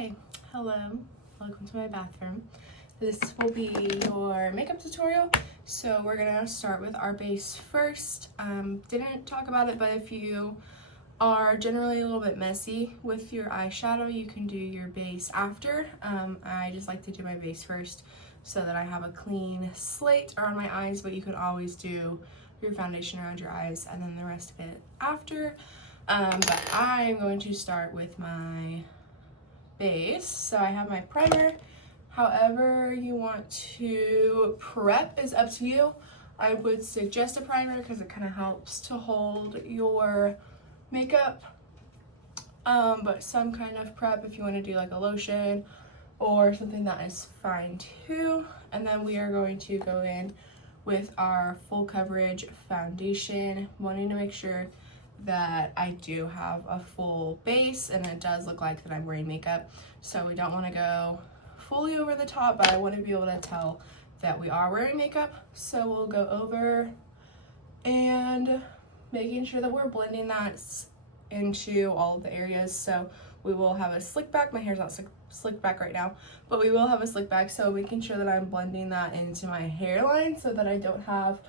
Okay, hello, welcome to my bathroom. This will be your makeup tutorial. So we're gonna start with our base first. Didn't talk about it, but if you are generally a little bit messy with your eyeshadow, you can do your base after. I just like to do my base first so that I have a clean slate around my eyes, but you can always do your foundation around your eyes and then the rest of it after. But I'm going to start with my base. So I have my primer. However you want to prep is up to you. I would suggest a primer because it kind of helps to hold your makeup. But some kind of prep, if you want to do like a lotion or something, that is fine too. And then we are going to go in with our full coverage foundation, wanting to make sure that I do have a full base and it does look like that I'm wearing makeup. So we don't want to go fully over the top, but I want to be able to tell that we are wearing makeup. So we'll go over and making sure that we're blending that into all of the areas. So we will have a slick back. My hair's not slick back right now, but we will have a slick back. So making sure that I'm blending that into my hairline so that I don't have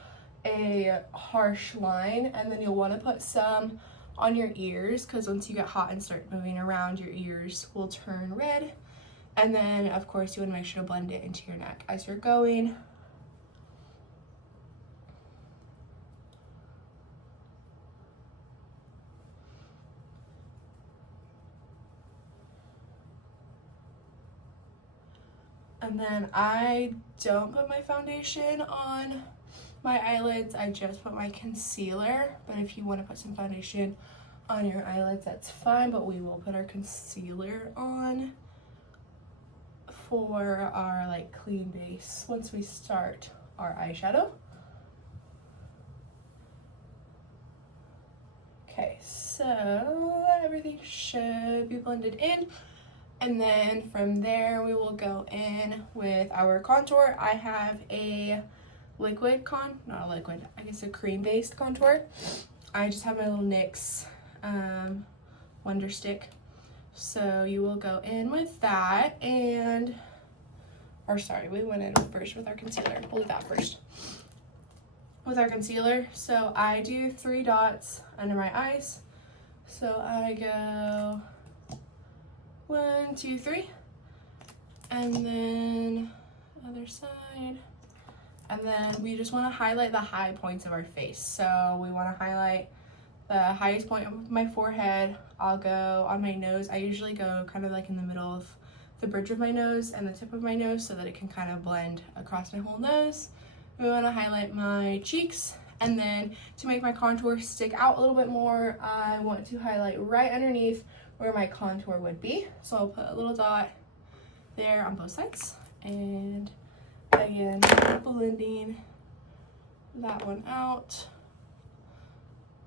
a harsh line. And then you'll want to put some on your ears because once you get hot and start moving around, your ears will turn red. And then of course you want to make sure to blend it into your neck as you're going. And then I don't put my foundation on my eyelids, I just put my concealer. But if you want to put some foundation on your eyelids, that's fine, but we will put our concealer on for our like clean base once we start our eyeshadow. Okay, so everything should be blended in. And then from there, we will go in with our contour. I have a a cream-based contour. I just have my little NYX Wonder Stick. So you will go in with that we went in first with our concealer. We'll do that first. With our concealer, so I do 3 dots under my eyes. So I go 1, 2, 3, and then other side. And then we just want to highlight the high points of our face. So we want to highlight the highest point of my forehead. I'll go on my nose. I usually go kind of like in the middle of the bridge of my nose and the tip of my nose so that it can kind of blend across my whole nose. We want to highlight my cheeks. And then to make my contour stick out a little bit more, I want to highlight right underneath where my contour would be. So I'll put a little dot there on both sides. And again, blending that one out.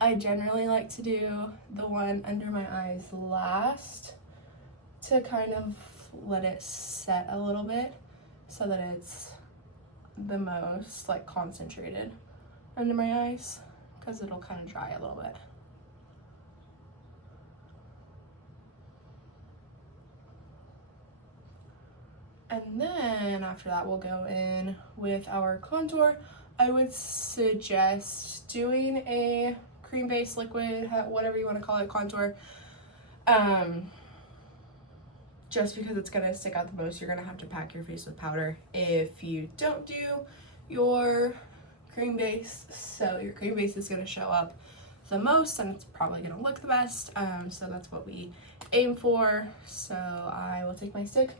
I generally like to do the one under my eyes last to kind of let it set a little bit so that it's the most like concentrated under my eyes because it'll kind of dry a little bit. And then after that, we'll go in with our contour. I would suggest doing a cream-based liquid, whatever you want to call it, contour. Just because it's going to stick out the most, you're going to have to pack your face with powder if you don't do your cream base. So your cream base is going to show up the most and it's probably going to look the best. So that's what we aim for. So I will take my stick.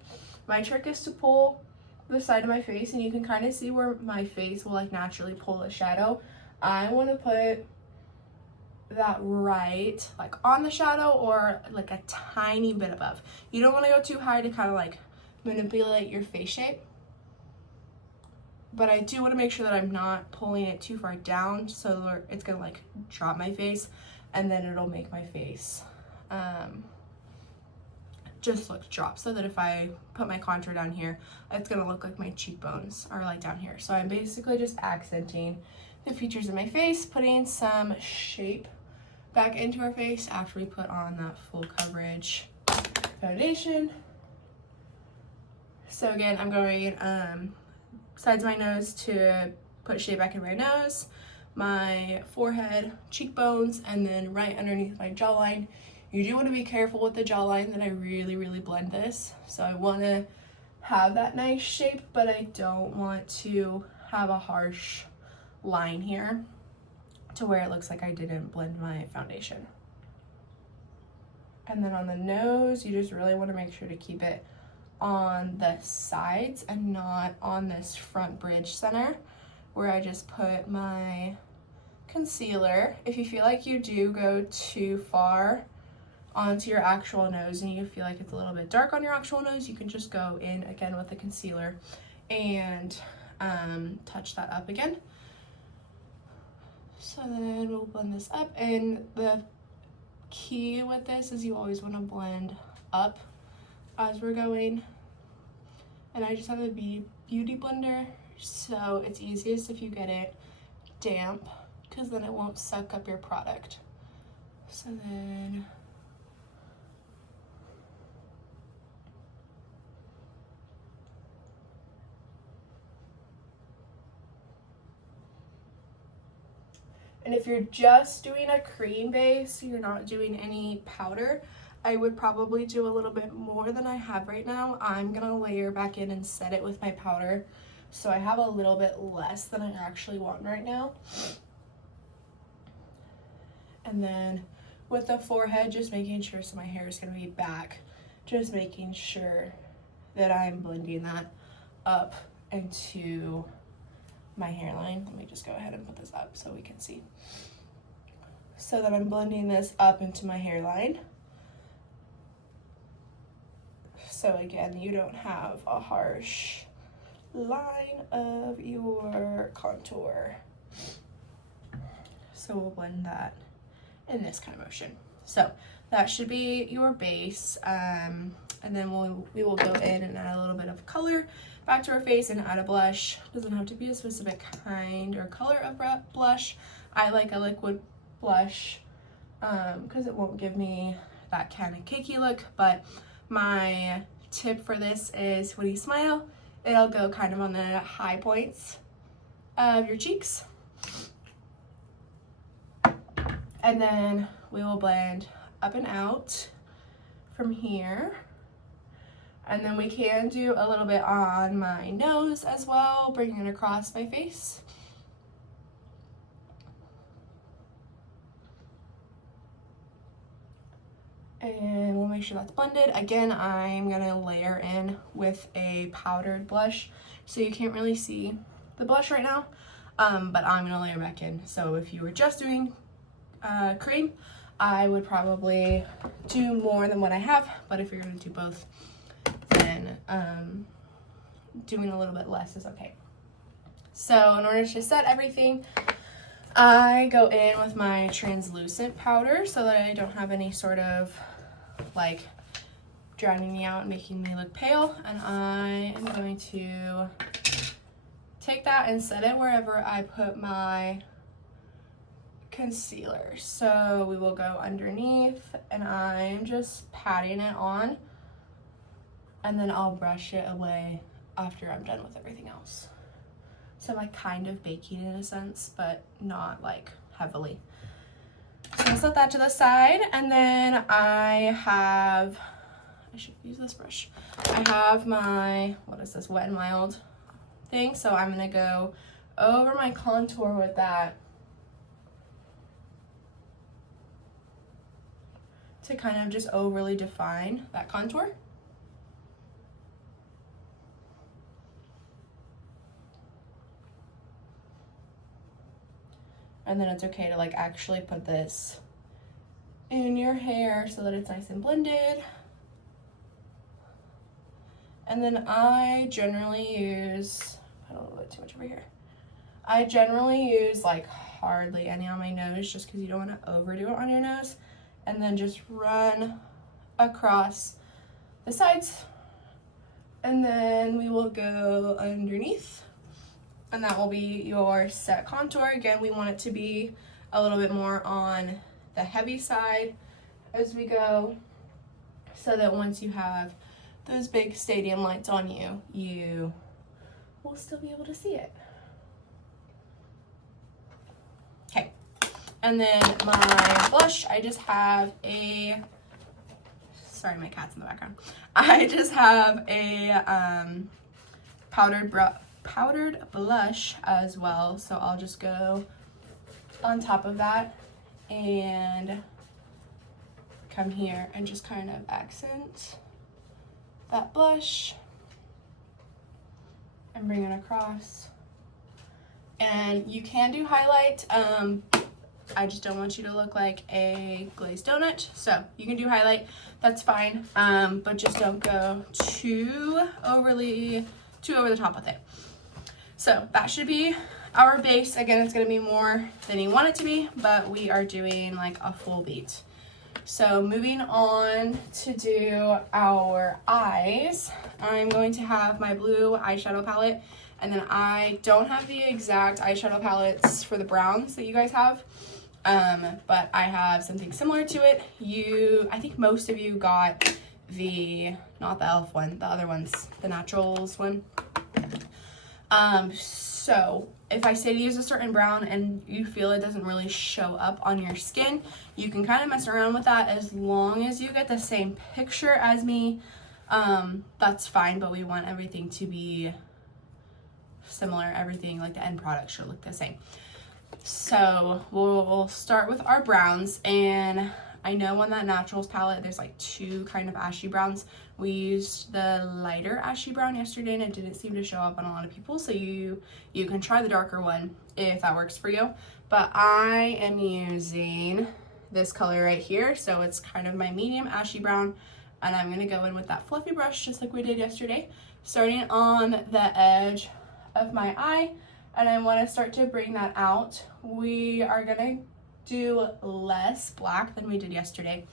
My trick is to pull the side of my face, and you can kind of see where my face will like naturally pull a shadow. I want to put that right like on the shadow or like a tiny bit above. You don't want to go too high to kind of like manipulate your face shape, but I do want to make sure that I'm not pulling it too far down so it's gonna like drop my face and then it'll make my face just look drop, so that if I put my contour down here, it's gonna look like my cheekbones are like down here. So I'm basically just accenting the features of my face, putting some shape back into our face after we put on that full coverage foundation. So again, I'm going sides of my nose to put shade back in my nose, my forehead, cheekbones, and then right underneath my jawline. You do want to be careful with the jawline that I really, really blend this. So I want to have that nice shape, but I don't want to have a harsh line here to where it looks like I didn't blend my foundation. And then on the nose, you just really want to make sure to keep it on the sides and not on this front bridge center where I just put my concealer. If you feel like you do go too far onto your actual nose and you feel like it's a little bit dark on your actual nose, you can just go in again with the concealer and touch that up again. So then we'll blend this up, and the key with this is you always want to blend up as we're going. And I just have a beauty blender, so it's easiest if you get it damp because then it won't suck up your product. So then and if you're just doing a cream base, you're not doing any powder, I would probably do a little bit more than I have right now. I'm gonna layer back in and set it with my powder, so I have a little bit less than I actually want right now. And then with the forehead, just making sure, so my hair is gonna be back, just making sure that I'm blending that up into my hairline. Let me just go ahead and put this up so we can see. So that I'm blending this up into my hairline. So again, you don't have a harsh line of your contour. So we'll blend that in this kind of motion. So that should be your base. And then we will go in and add a little bit of color back to our face and add a blush. Doesn't have to be a specific kind or color of blush. I like a liquid blush because it won't give me that kind of cakey look, but my tip for this is when you smile, it'll go kind of on the high points of your cheeks. And then we will blend up and out from here. And then we can do a little bit on my nose as well, bringing it across my face. And we'll make sure that's blended. Again, I'm gonna layer in with a powdered blush, so you can't really see the blush right now, but I'm gonna layer back in. So if you were just doing cream, I would probably do more than what I have, but if you're gonna do both, then doing a little bit less is okay. So in order to set everything, I go in with my translucent powder so that I don't have any sort of like drowning me out and making me look pale, and I am going to take that and set it wherever I put my concealer. So we will go underneath, and I'm just patting it on, and then I'll brush it away after I'm done with everything else. So I'm like kind of baking in a sense, but not like heavily. So I'll set that to the side, and then I should use this brush. I have my, what is this, Wet n Wild thing, so I'm gonna go over my contour with that to kind of just overly define that contour. And then it's okay to like actually put this in your hair so that it's nice and blended. And then I generally use, put a little bit too much over here. I generally use like hardly any on my nose just because you don't want to overdo it on your nose. And then just run across the sides. And then we will go underneath. And that will be your set contour. Again, we want it to be a little bit more on the heavy side as we go, so that once you have those big stadium lights on you, you will still be able to see it. Okay, and then my blush, I just have a, sorry, my cat's in the background. I just have a powdered blush as well, so I'll just go on top of that and come here and just kind of accent that blush and bring it across. And you can do highlight. I just don't want you to look like a glazed donut, so you can do highlight, that's fine, but just don't go too over the top with it. So that should be our base. Again, it's going to be more than you want it to be, but we are doing like a full beat. So moving on to do our eyes, I'm going to have my blue eyeshadow palette, and then I don't have the exact eyeshadow palettes for the browns that you guys have, but I have something similar to it. I think most of you got not the e.l.f. one, the other one's the Naturals one. So if I say to use a certain brown and you feel it doesn't really show up on your skin, you can kind of mess around with that as long as you get the same picture as me. That's fine, but we want everything to be similar. Everything, like the end product, should look the same. So we'll start with our browns, and I know on that Naturals palette there's like two kind of ashy browns. We used the lighter ashy brown yesterday and it didn't seem to show up on a lot of people, so you can try the darker one if that works for you. But I am using this color right here, so it's kind of my medium ashy brown, and I'm gonna go in with that fluffy brush just like we did yesterday, starting on the edge of my eye, and I want to start to bring that out. We are gonna do less black than we did yesterday,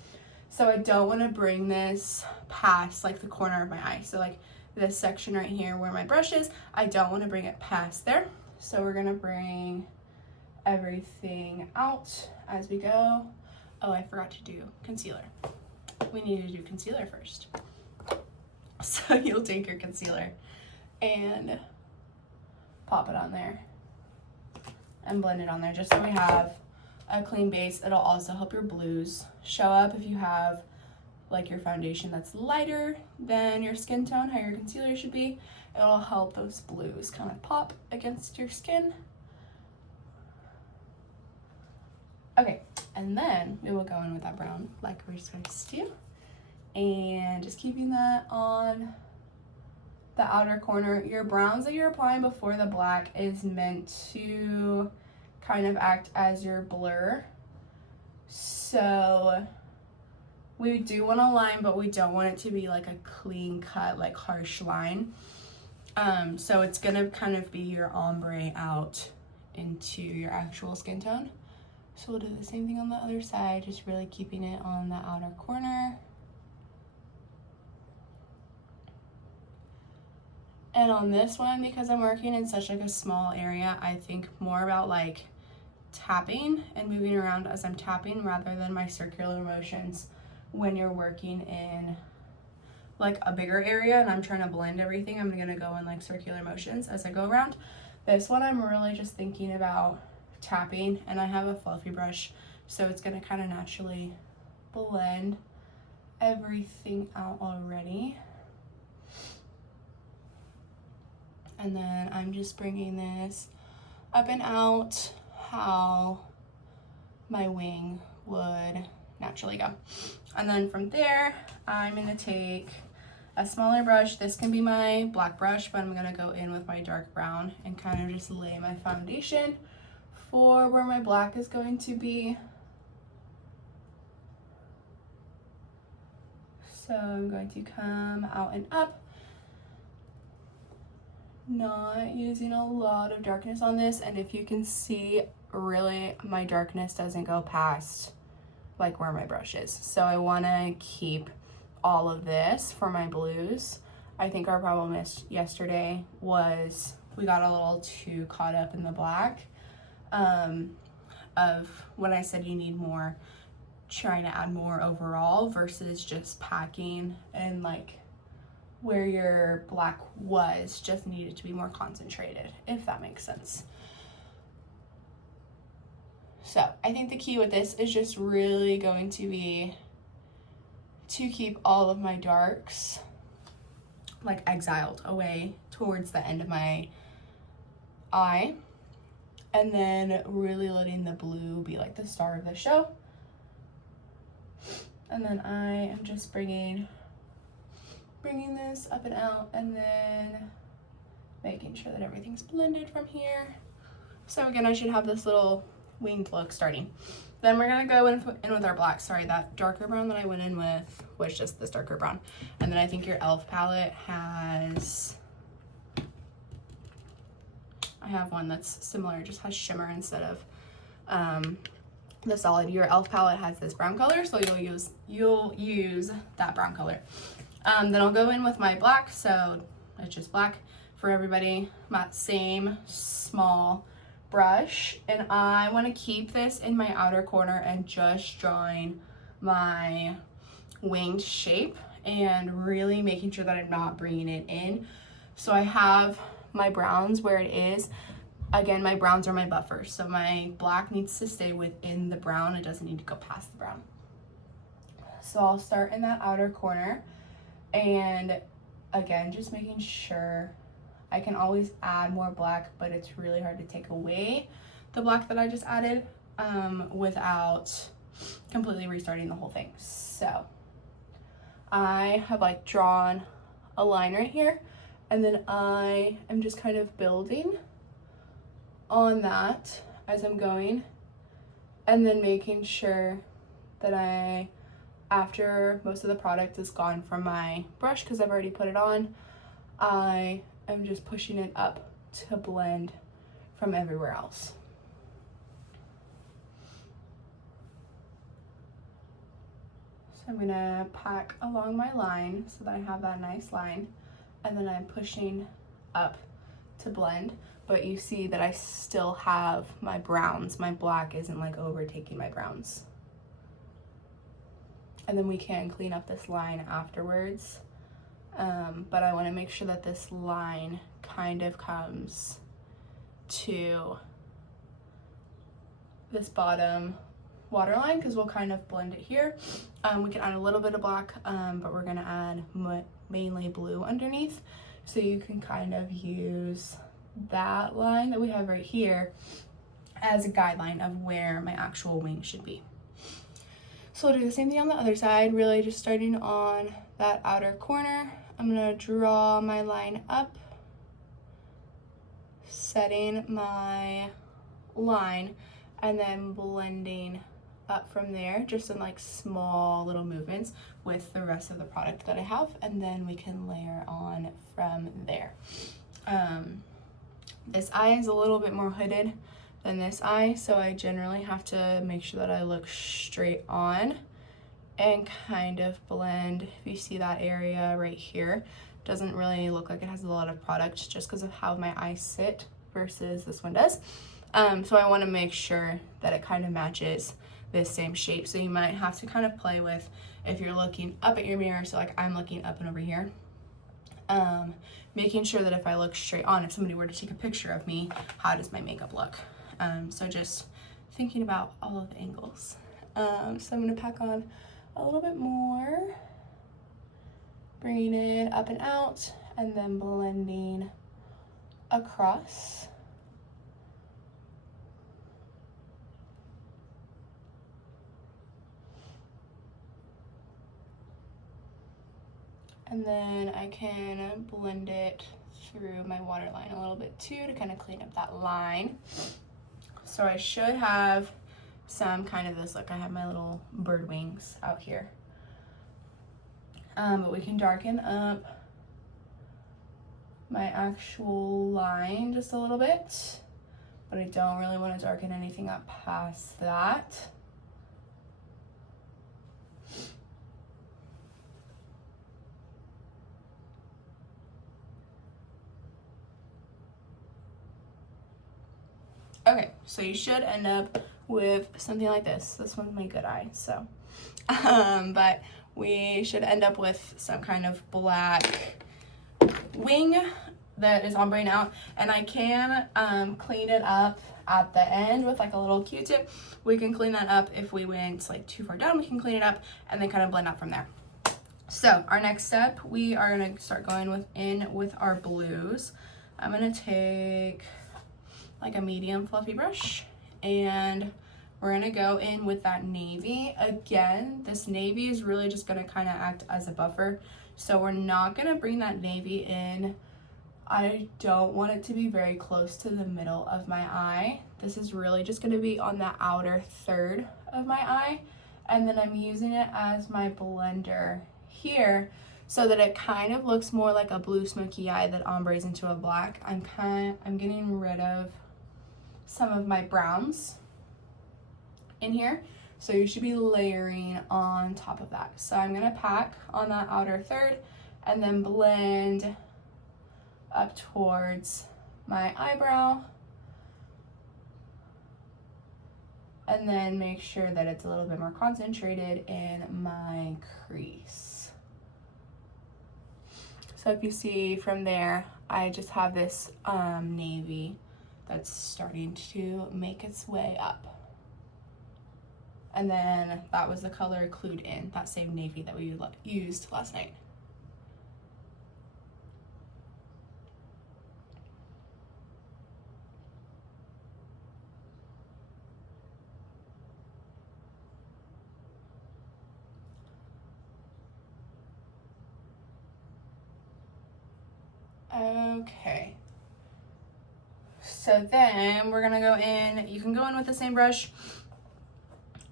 so I don't want to bring this past like the corner of my eye. So like this section right here where my brush is, I don't want to bring it past there. So we're gonna bring everything out as we go. Oh, I forgot to do concealer. We need to do concealer first. So you'll take your concealer and pop it on there and blend it on there just so we have a clean base. It'll also help your blues show up if you have like your foundation that's lighter than your skin tone, how your concealer should be. It'll help those blues kind of pop against your skin. Okay, and then we will go in with that brown like we're supposed to, and just keeping that on the outer corner. Your browns that you're applying before the black is meant to kind of act as your blur. So we do want a line, but we don't want it to be like a clean cut, like harsh line. So it's gonna kind of be your ombre out into your actual skin tone. So we'll do the same thing on the other side, just really keeping it on the outer corner. And on this one, because I'm working in such like a small area, I think more about like tapping and moving around as I'm tapping rather than my circular motions when you're working in like a bigger area and I'm trying to blend everything. I'm gonna go in like circular motions as I go around. This one I'm really just thinking about tapping, and I have a fluffy brush, so it's gonna kind of naturally blend everything out already. And then I'm just bringing this up and out how my wing would naturally go. And then from there, I'm gonna take a smaller brush. This can be my black brush, but I'm gonna go in with my dark brown and kind of just lay my foundation for where my black is going to be. So I'm going to come out and up, not using a lot of darkness on this. And if you can see, really my darkness doesn't go past like where my brush is. So I want to keep all of this for my blues. I think our problem yesterday was we got a little too caught up in the black of when I said you need more, trying to add more overall versus just packing and like where your black was, just needed to be more concentrated, if that makes sense. So I think the key with this is just really going to be to keep all of my darks like exiled away towards the end of my eye, and then really letting the blue be like the star of the show. And then I am just bringing this up and out, and then making sure that everything's blended from here. So again, I should have this little winged look starting. Then we're gonna go in with our black. Sorry, that darker brown that I went in with was just this darker brown. And then I think your e.l.f. palette has, I have one that's similar, just has shimmer instead of the solid. Your e.l.f. palette has this brown color, so you'll use that brown color. Then I'll go in with my black, so it's just black for everybody. My same small brush, and I want to keep this in my outer corner and just drawing my winged shape and really making sure that I'm not bringing it in. So I have my browns where it is. Again, my browns are my buffer, so my black needs to stay within the brown. It doesn't need to go past the brown. So I'll start in that outer corner, and again, just making sure I can always add more black, but it's really hard to take away the black that I just added without completely restarting the whole thing. So I have like drawn a line right here, and then I am just kind of building on that as I'm going, and then making sure that after most of the product is gone from my brush, because I've already put it on, I am just pushing it up to blend from everywhere else. So I'm gonna pack along my line so that I have that nice line, and then I'm pushing up to blend, but you see that I still have my browns. My black isn't like overtaking my browns. And then we can clean up this line afterwards. But I want to make sure that this line kind of comes to this bottom waterline, because we'll kind of blend it here. We can add a little bit of black, but we're going to add mainly blue underneath. So you can kind of use that line that we have right here as a guideline of where my actual wing should be. So I'll do the same thing on the other side, really just starting on that outer corner. I'm gonna draw my line up, setting my line, and then blending up from there, just in like small little movements with the rest of the product that I have, and then we can layer on from there. This eye is a little bit more hooded than this eye, so I generally have to make sure that I look straight on and kind of blend. If you see that area right here, doesn't really look like it has a lot of product just because of how my eyes sit versus this one does. So I want to make sure that it kind of matches this same shape. So you might have to kind of play with, if you're looking up at your mirror, so like I'm looking up and over here, making sure that if I look straight on, if somebody were to take a picture of me, how does my makeup look? So just thinking about all of the angles. So I'm going to pack on a little bit more, bringing it up and out, and then blending across. And then I can blend it through my waterline a little bit too to kind of clean up that line. So I should have some kind of this look. I have my little bird wings out here. But we can darken up my actual line just a little bit, but I don't really want to darken anything up past that. Okay, so you should end up with something like this. This one's my good eye, so. But we should end up with some kind of black wing that is ombreing out, and I can clean it up at the end with like a little Q-tip. We can clean that up if we went like too far down. We can clean it up and then kind of blend up from there. So our next step, we are gonna start going with our blues. I'm gonna take like a medium fluffy brush, and we're gonna go in with that navy. Again, this navy is really just gonna kind of act as a buffer. So we're not gonna bring that navy in. I don't want it to be very close to the middle of my eye. This is really just gonna be on the outer third of my eye. And then I'm using it as my blender here so that it kind of looks more like a blue smoky eye that ombres into a black. I'm getting rid of some of my browns in here. So you should be layering on top of that. So I'm gonna pack on that outer third and then blend up towards my eyebrow, and then make sure that it's a little bit more concentrated in my crease. So if you see from there, I just have this navy that's starting to make its way up. And then that was the color Clued In, that same navy that we used last night. Okay, so then we're gonna go in, you can go in with the same brush.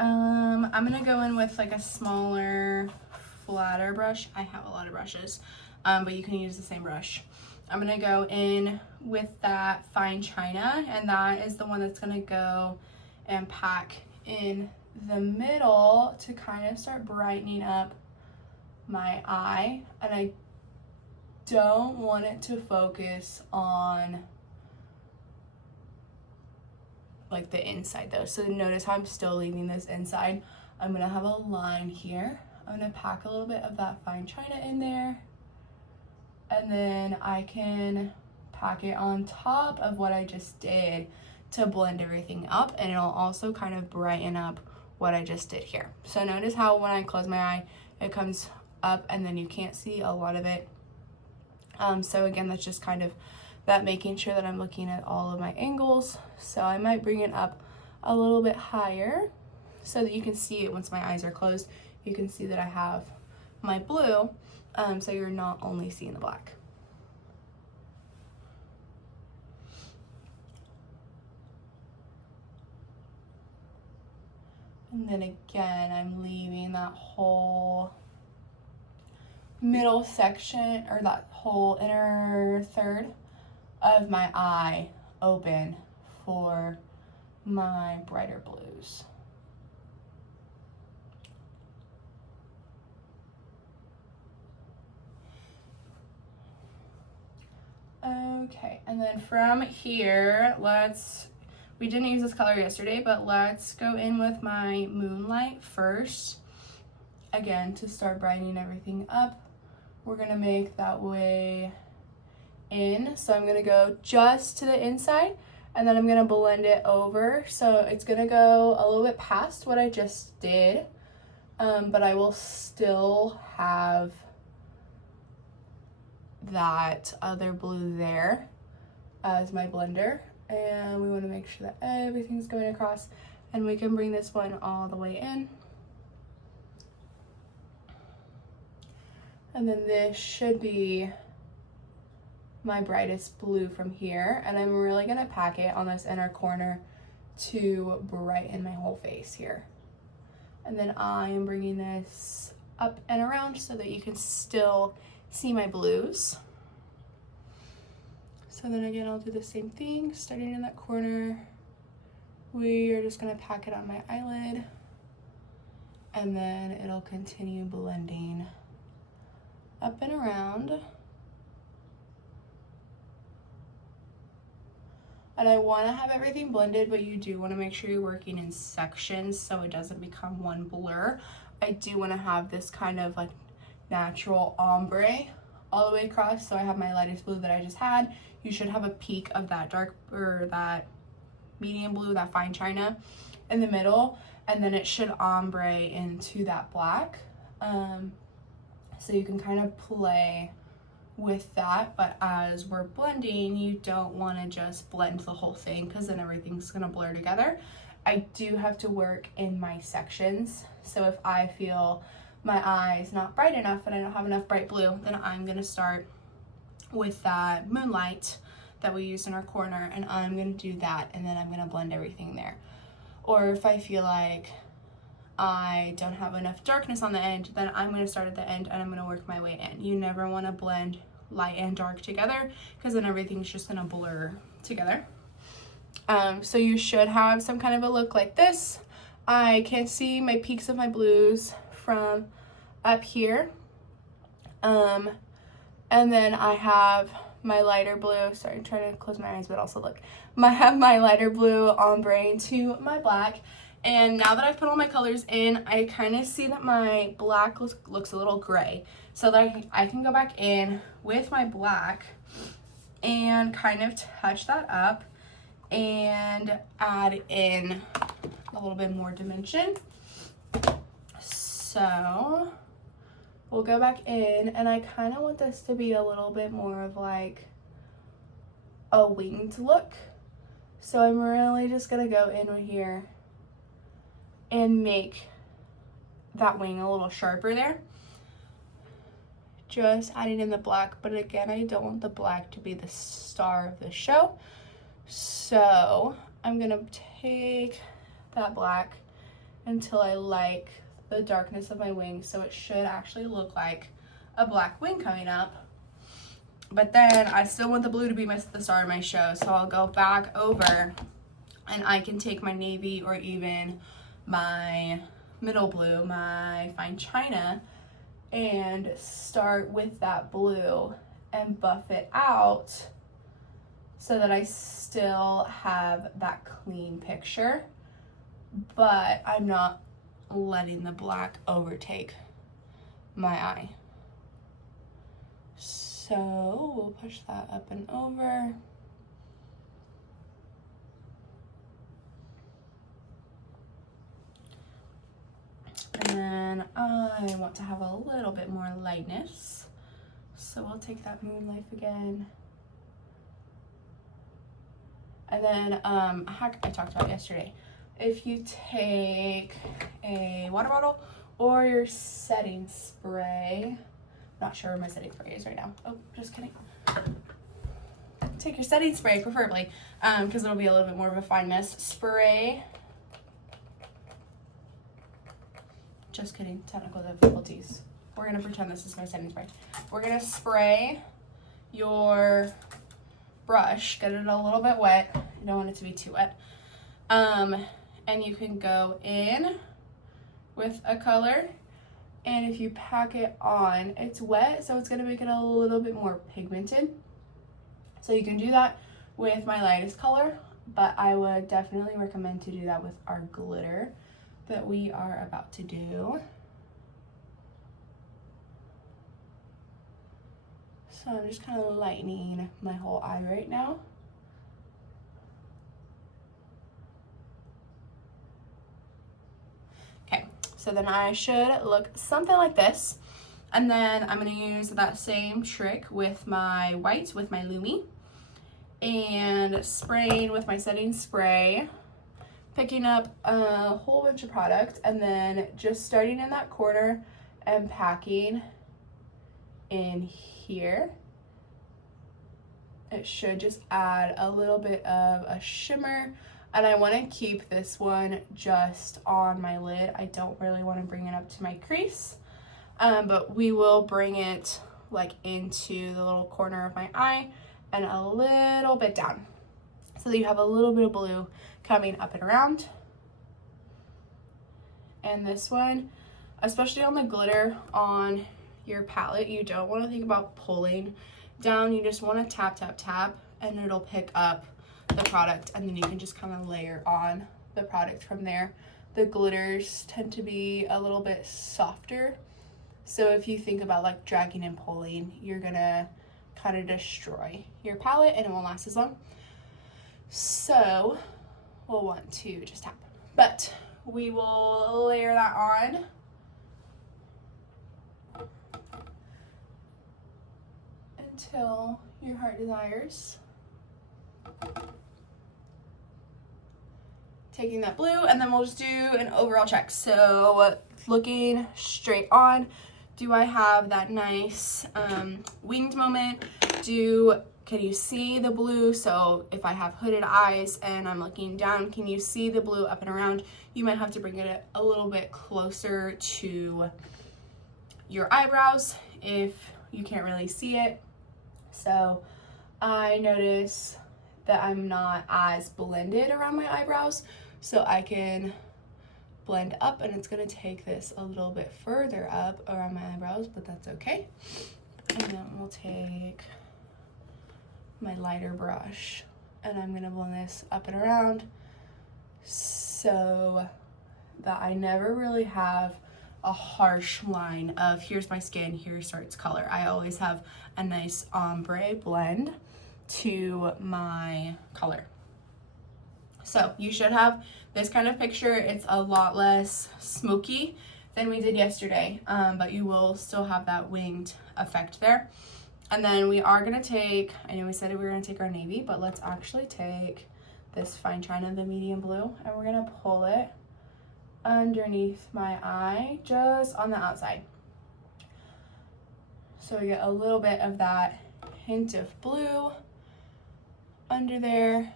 I'm gonna go in with like a smaller, flatter brush. I have a lot of brushes, but you can use the same brush. I'm gonna go in with that fine china, and that is the one that's gonna go and pack in the middle to kind of start brightening up my eye. And I don't want it to focus on like the inside though. So notice how I'm still leaving this inside. I'm gonna have a line here. I'm gonna pack a little bit of that fine china in there, and then I can pack it on top of what I just did to blend everything up, and it'll also kind of brighten up what I just did here. So notice how when I close my eye, it comes up and then you can't see a lot of it. So again, that's just kind of that making sure that I'm looking at all of my angles. So I might bring it up a little bit higher so that you can see it once my eyes are closed. You can see that I have my blue, so you're not only seeing the black. And then again, I'm leaving that whole middle section, or that whole inner third of my eye open for my brighter blues. Okay, and then from here, we didn't use this color yesterday, but let's go in with my Moonlight first. Again, to start brightening everything up. We're gonna make that way in. So I'm gonna go just to the inside, and then I'm gonna blend it over. So it's gonna go a little bit past what I just did, but I will still have that other blue there as my blender. And we wanna make sure that everything's going across, and we can bring this one all the way in. And then this should be my brightest blue from here. And I'm really gonna pack it on this inner corner to brighten my whole face here. And then I am bringing this up and around so that you can still see my blues. So then again, I'll do the same thing, starting in that corner. We are just gonna pack it on my eyelid, and then it'll continue blending up and around. And I want to have everything blended, but you do want to make sure you're working in sections so it doesn't become one blur. I do want to have this kind of like natural ombre all the way across. So I have my lightest blue that I just had. You should have a peak of that dark, or that medium blue, that fine china in the middle, and then it should ombre into that black. So you can kind of play with that, but as we're blending, you don't want to just blend the whole thing because then everything's gonna blur together. I do have to work in my sections, so if I feel my eye's not bright enough and I don't have enough bright blue, then I'm gonna start with that moonlight that we use in our corner, and I'm gonna do that, and then I'm gonna blend everything there. Or if I feel like I don't have enough darkness on the end, then I'm gonna start at the end and I'm gonna work my way in. You never wanna blend light and dark together because then everything's just gonna blur together. So you should have some kind of a look like this. I can see my peaks of my blues from up here. And then I have my lighter blue, sorry, I'm trying to close my eyes but also look. I have my lighter blue ombre into my black. And now that I've put all my colors in, I kind of see that my black looks a little gray. So that I can go back in with my black and kind of touch that up and add in a little bit more dimension. So we'll go back in, and I kind of want this to be a little bit more of like a winged look. So I'm really just gonna go in right here and make that wing a little sharper there. Just adding in the black, but again, I don't want the black to be the star of the show. So I'm gonna take that black until I like the darkness of my wing, so it should actually look like a black wing coming up. But then I still want the blue to be the star of my show, so I'll go back over and I can take my navy or even my middle blue, my fine china, and start with that blue and buff it out so that I still have that clean picture, but I'm not letting the black overtake my eye. So we'll push that up and over. And then I want to have a little bit more lightness. So we'll take that moonlight again. And then hack I talked about yesterday. If you take a water bottle or your setting spray, not sure where my setting spray is right now. Oh, just kidding. Take your setting spray, preferably, because it'll be a little bit more of a fine mist. Spray. Just kidding, technical difficulties. We're gonna pretend this is my setting spray. We're gonna spray your brush, get it a little bit wet. You don't want it to be too wet. And you can go in with a color, and if you pack it on, it's wet, so it's gonna make it a little bit more pigmented. So you can do that with my lightest color, but I would definitely recommend to do that with our glitter that we are about to do. So I'm just kind of lightening my whole eye right now. Okay, so then I should look something like this. And then I'm gonna use that same trick with my whites, with my Lumi, and spraying with my setting spray, picking up a whole bunch of product, and then just starting in that corner and packing in here. It should just add a little bit of a shimmer, and I want to keep this one just on my lid. I don't really want to bring it up to my crease, but we will bring it like into the little corner of my eye and a little bit down, so that you have a little bit of blue coming up and around. And this one, especially on the glitter on your palette, you don't want to think about pulling down. You just want to tap, tap, tap, and it'll pick up the product, and then you can just kind of layer on the product from there. The glitters tend to be a little bit softer, So if you think about like dragging and pulling, you're gonna kind of destroy your palette and it won't last as long. So we'll want to just tap. But we will layer that on. Until your heart desires. Taking that blue, and then we'll just do an overall check. So looking straight on, do I have that nice winged moment? Can you see the blue? So if I have hooded eyes and I'm looking down, can you see the blue up and around? You might have to bring it a little bit closer to your eyebrows if you can't really see it. So I notice that I'm not as blended around my eyebrows, so I can blend up, and it's gonna take this a little bit further up around my eyebrows, but that's okay. And then we'll take my lighter brush and I'm gonna blend this up and around so that I never really have a harsh line of here's my skin, here starts color. I always have a nice ombre blend to my color. So you should have this kind of picture. It's a lot less smoky than we did yesterday, but you will still have that winged effect there. And then we are gonna take, I know we said we were gonna take our navy, but let's actually take this fine china, the medium blue, and we're gonna pull it underneath my eye, just on the outside. So we get a little bit of that hint of blue under there.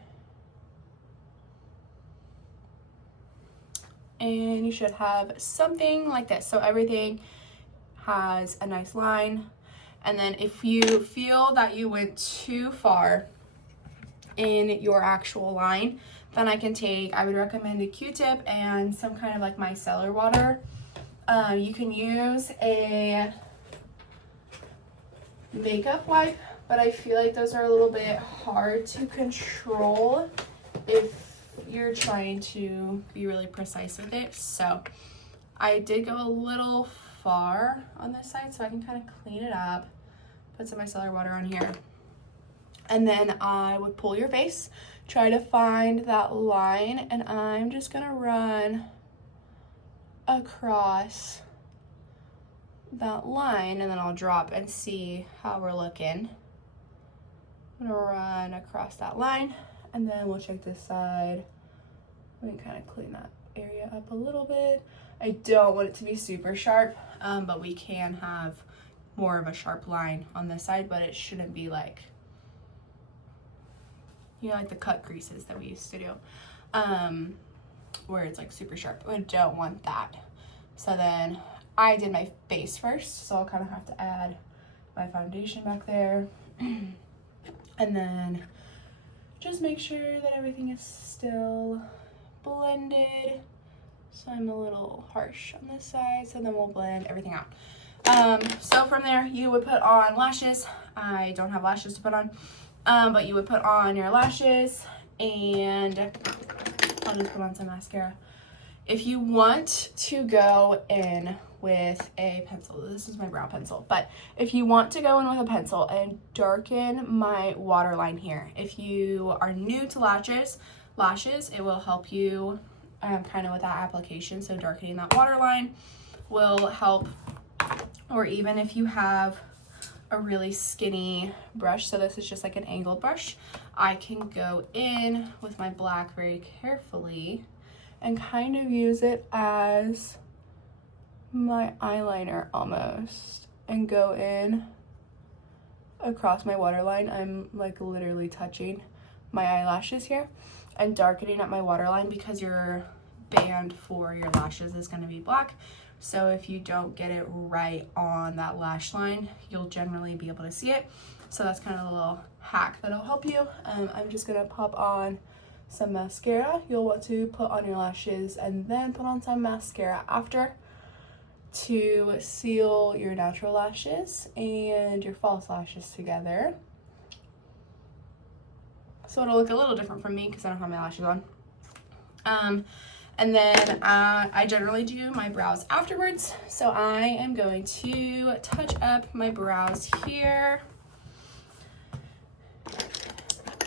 And you should have something like this. So everything has a nice line. And then if you feel that you went too far in your actual line, then I would recommend a Q-tip and some kind of like micellar water. You can use a makeup wipe, but I feel like those are a little bit hard to control if you're trying to be really precise with it. So I did go a little far on this side, so I can kind of clean it up, put some micellar water on here, and then I would pull your face, try to find that line, and I'm just gonna run across that line, and then I'll drop and see how we're looking. I'm gonna run across that line, and then we'll check this side. We can kind of clean that area up a little bit. I don't want it to be super sharp, but we can have more of a sharp line on this side, but it shouldn't be like, you know, like the cut creases that we used to do, where it's like super sharp. I don't want that. So then I did my face first, so I'll kind of have to add my foundation back there. And then just make sure that everything is still blended. So I'm a little harsh on this side, so then we'll blend everything out. So from there, you would put on lashes. I don't have lashes to put on, but you would put on your lashes, and I'll just put on some mascara. If you want to go in with a pencil, this is my brow pencil, but if you want to go in with a pencil and darken my waterline here, if you are new to lashes, it will help you kind of with that application. So darkening that waterline will help. Or even if you have a really skinny brush, so this is just like an angled brush, I can go in with my black very carefully and kind of use it as my eyeliner almost, and go in across my waterline. I'm like literally touching my eyelashes here and darkening up my waterline, because your band for your lashes is going to be black. So if you don't get it right on that lash line, you'll generally be able to see it. So that's kind of a little hack that'll help you. I'm just gonna pop on some mascara. You'll want to put on your lashes and then put on some mascara after to seal your natural lashes and your false lashes together. So it'll look a little different from me because I don't have my lashes on. And then I generally do my brows afterwards. So I am going to touch up my brows here.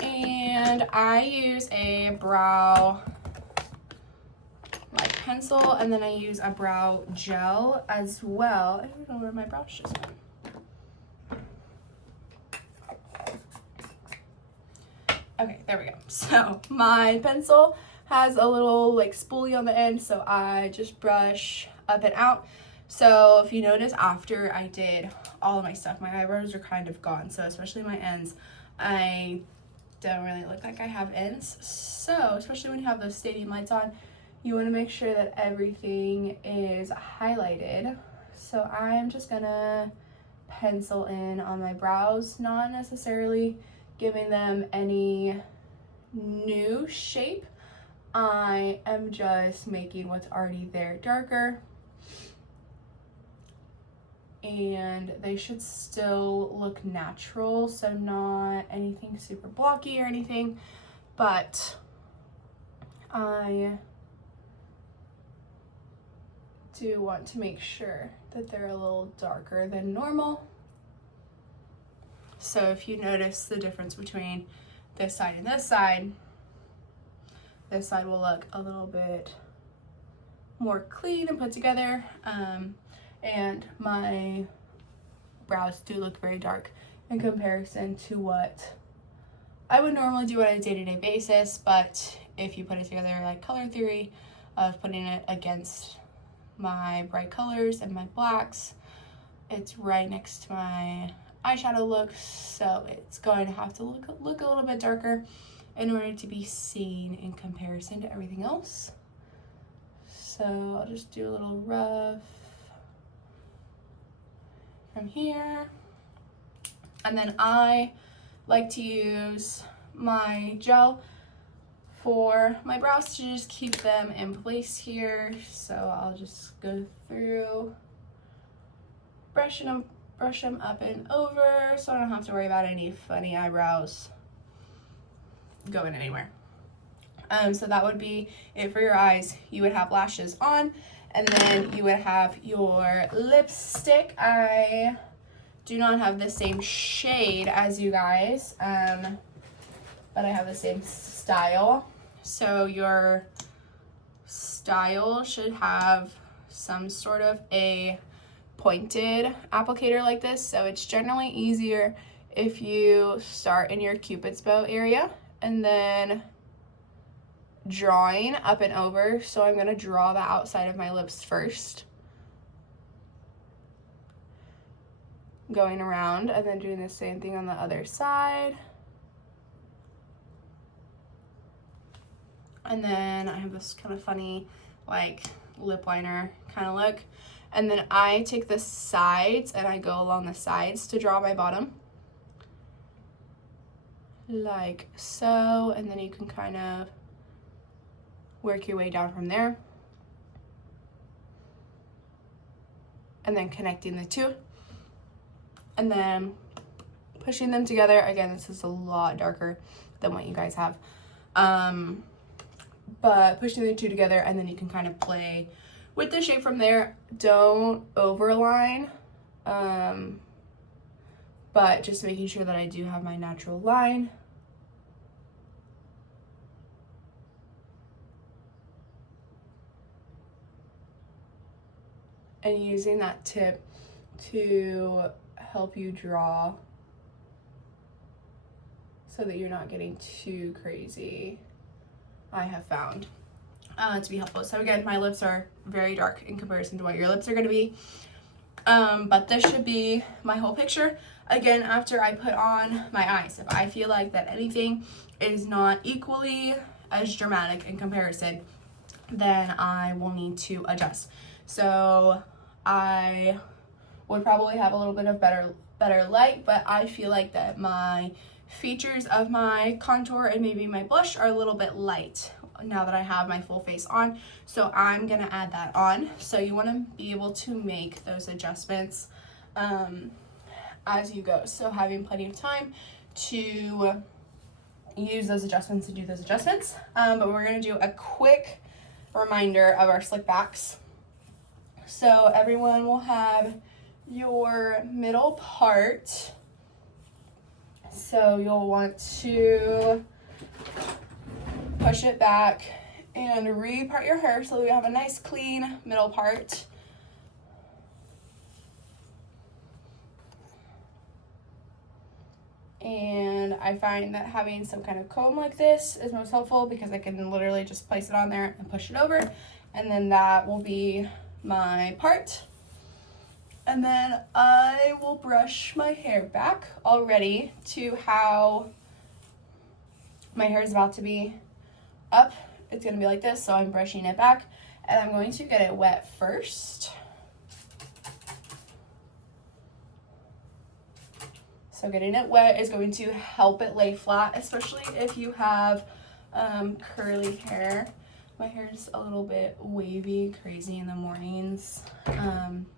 And I use a brow like pencil, and then I use a brow gel as well. I don't know where my brows just went. Okay, there we go. So my pencil has a little like spoolie on the end, so I just brush up and out. So if you notice, after I did all of my stuff, my eyebrows are kind of gone. So especially my ends, I don't really look like I have ends. So especially when you have those stadium lights on, you want to make sure that everything is highlighted. So I'm just gonna pencil in on my brows, not necessarily giving them any new shape. I am just making what's already there darker, and they should still look natural, so not anything super blocky or anything, but I do want to make sure that they're a little darker than normal. So if you notice the difference between this side and this side will look a little bit more clean and put together. And my brows do look very dark in comparison to what I would normally do on a day-to-day basis. But if you put it together like color theory of putting it against my bright colors and my blacks, it's right next to my eyeshadow look, so it's going to have to look a little bit darker in order to be seen in comparison to everything else. So I'll just do a little rough from here, and then I like to use my gel for my brows to just keep them in place here. So I'll just go through, brush them up and over, so I don't have to worry about any funny eyebrows going anywhere. So that would be it for your eyes. You would have lashes on, and then you would have your lipstick. I do not have the same shade as you guys, but I have the same style. So your style should have some sort of a pointed applicator like this. So it's generally easier if you start in your Cupid's bow area and then drawing up and over. So I'm going to draw the outside of my lips first, going around, and then doing the same thing on the other side. And then I have this kind of funny like lip liner kind of look. And then I take the sides and I go along the sides to draw my bottom, like so. And then you can kind of work your way down from there. And then connecting the two. And then pushing them together. Again, this is a lot darker than what you guys have. But pushing the two together, and then you can kind of play with the shape from there. Don't overline, but just making sure that I do have my natural line. And using that tip to help you draw so that you're not getting too crazy, I have found to be helpful. So again, my lips are very dark in comparison to what your lips are going to be, but this should be my whole picture. Again, after I put on my eyes, if I feel like that anything is not equally as dramatic in comparison, then I will need to adjust. So I would probably have a little bit of better light, but I feel like that my features of my contour and maybe my blush are a little bit light now that I have my full face on. So I'm gonna add that on. So you want to be able to make those adjustments as you go. So having plenty of time to use those adjustments and do those adjustments. But we're gonna do a quick reminder of our slick backs. So everyone will have your middle part. So you'll want to push it back and re-part your hair so that we have a nice clean middle part. And I find that having some kind of comb like this is most helpful because I can literally just place it on there and push it over, and then that will be my part. And then I will brush my hair back already to how my hair is about to be up. It's going to be like this, so I'm brushing it back, and I'm going to get it wet first. So getting it wet is going to help it lay flat, especially if you have curly hair. My hair is a little bit wavy, crazy in the mornings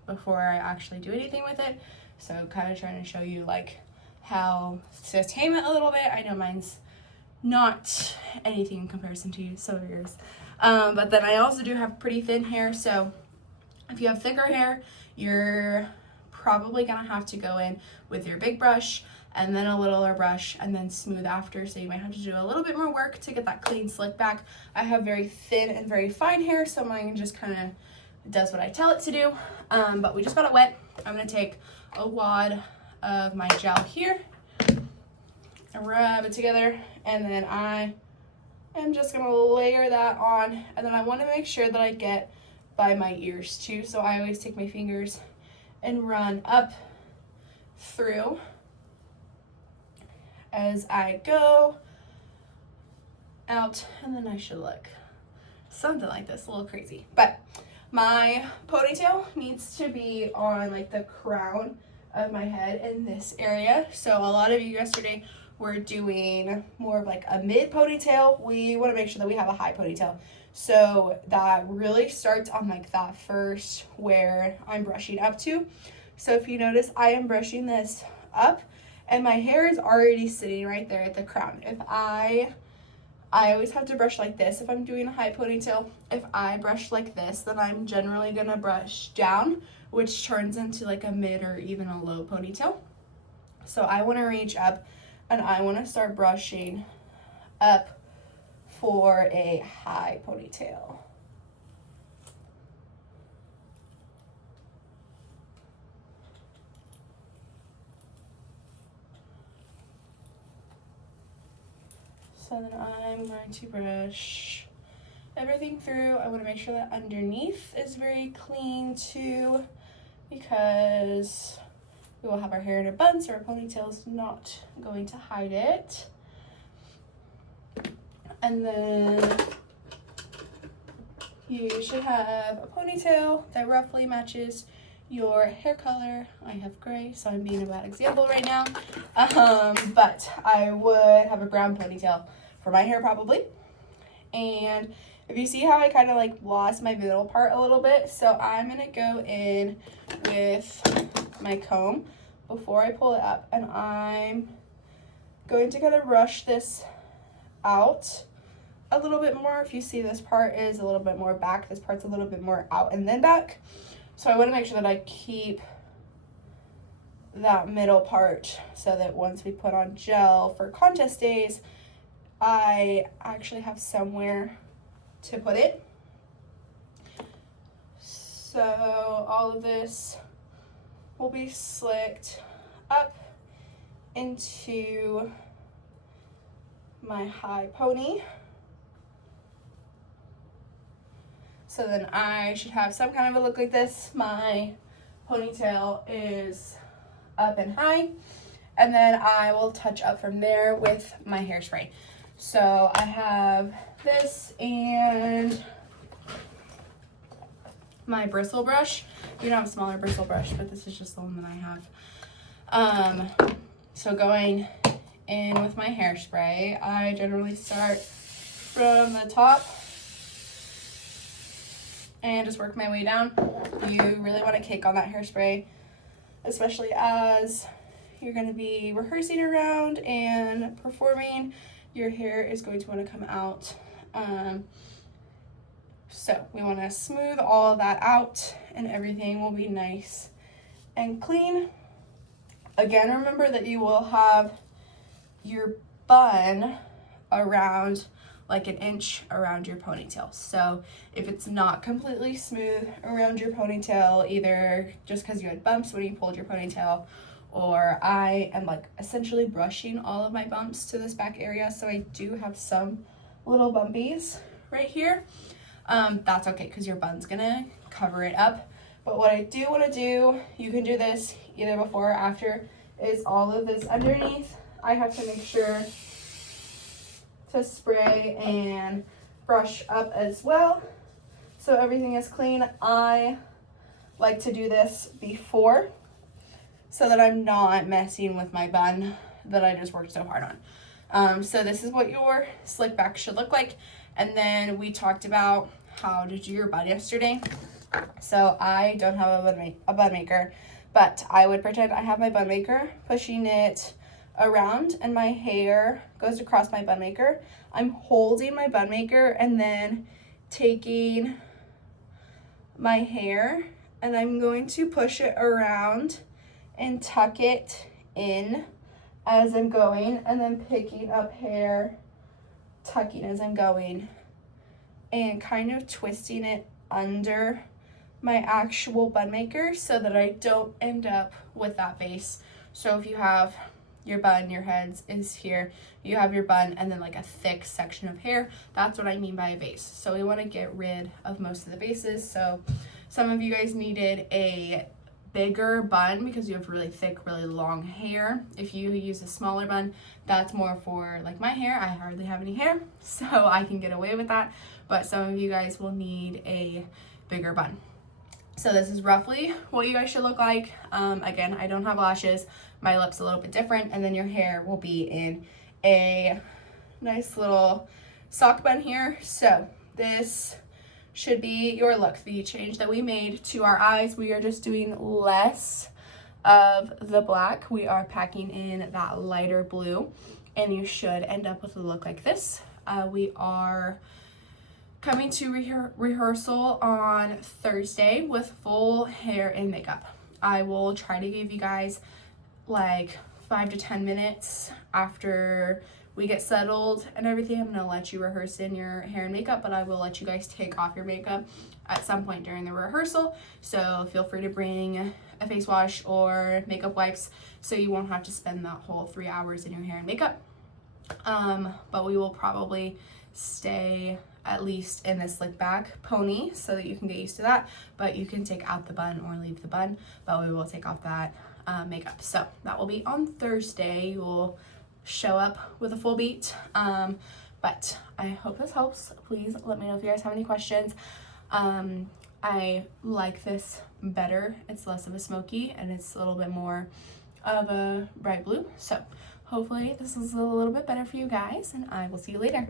before I actually do anything with it. So kind of trying to show you like how to tame it a little bit. I know mine's not anything in comparison to some of yours. But then I also do have pretty thin hair. So if you have thicker hair, you're probably gonna have to go in with your big brush and then a littler brush and then smooth after, so you might have to do a little bit more work to get that clean slick back. I have very thin and very fine hair, so mine just kind of does what I tell it to do. But we just got it wet. I'm gonna take a wad of my gel here and rub it together, and then I am just gonna layer that on, and then I want to make sure that I get by my ears too, so I always take my fingers and run up through as I go out, and then I should look something like this, a little crazy. But my ponytail needs to be on like the crown of my head in this area. So a lot of you yesterday were doing more of like a mid ponytail. We want to make sure that we have a high ponytail. So that really starts on like that first where I'm brushing up to. So if you notice, I am brushing this up and my hair is already sitting right there at the crown. If I always have to brush like this if I'm doing a high ponytail. If I brush like this, then I'm generally gonna brush down, which turns into like a mid or even a low ponytail. So I wanna reach up and I wanna start brushing up for a high ponytail. So then I'm going to brush everything through. I want to make sure that underneath is very clean too, because we will have our hair in a bun, so our ponytail is not going to hide it. And then you should have a ponytail that roughly matches your hair color. I have gray, so I'm being a bad example right now. But I would have a brown ponytail for my hair probably. And if you see how I kind of like lost my middle part a little bit, so I'm gonna go in with my comb before I pull it up, and I'm going to kind of brush this out a little bit more. If you see, this part is a little bit more back, this part's a little bit more out and then back. So I want to make sure that I keep that middle part so that once we put on gel for contest days, I actually have somewhere to put it. So all of this will be slicked up into my high pony. So then I should have some kind of a look like this. My ponytail is up and high, and then I will touch up from there with my hairspray. So I have this and my bristle brush. You don't have a smaller bristle brush, but this is just the one that I have. So going in with my hairspray, I generally start from the top and just work my way down. You really want to cake on that hairspray, especially as you're going to be rehearsing around and performing. Your hair is going to want to come out So we want to smooth all of that out and everything will be nice and clean. Again, remember that you will have your bun around like an inch around your ponytail. So if it's not completely smooth around your ponytail, either just because you had bumps when you pulled your ponytail, or I am like essentially brushing all of my bumps to this back area, so I do have some little bumpies right here. That's okay because your bun's gonna cover it up. But what I do want to do, you can do this either before or after, is all of this underneath. I have to make sure to spray and brush up as well so everything is clean. I like to do this before so that I'm not messing with my bun that I just worked so hard on. So this is what your slick back should look like. And then we talked about how to do your bun yesterday. So I don't have a bun maker, but I would pretend I have my bun maker, pushing it around, and my hair goes across my bun maker. I'm holding my bun maker and then taking my hair and I'm going to push it around and tuck it in as I'm going, and then picking up hair, tucking as I'm going, and kind of twisting it under my actual bun maker so that I don't end up with that base. So if you have your bun, your head is here, you have your bun and then like a thick section of hair, that's what I mean by a base. So we want to get rid of most of the bases. So some of you guys needed a bigger bun because you have really thick, really long hair. If you use a smaller bun, that's more for like my hair. I hardly have any hair, so I can get away with that. But some of you guys will need a bigger bun. So this is roughly what you guys should look like. Again, I don't have lashes. My lip's a little bit different, and then your hair will be in a nice little sock bun here. So this should be your look. The change that we made to our eyes, we are just doing less of the black. We are packing in that lighter blue, and you should end up with a look like this. We are coming to rehearsal on Thursday with full hair and makeup. I will try to give you guys like 5 to 10 minutes after we get settled and everything. I'm gonna let you rehearse in your hair and makeup, but I will let you guys take off your makeup at some point during the rehearsal. So feel free to bring a face wash or makeup wipes so you won't have to spend that whole 3 hours in your hair and makeup. But we will probably stay at least in this slick back pony so that you can get used to that, but you can take out the bun or leave the bun, but we will take off that makeup. So that will be on Thursday. You will show up with a full beat, but I hope this helps. Please let me know if you guys have any questions. I like this better. It's less of a smoky and it's a little bit more of a bright blue, so hopefully this is a little bit better for you guys, and I will see you later.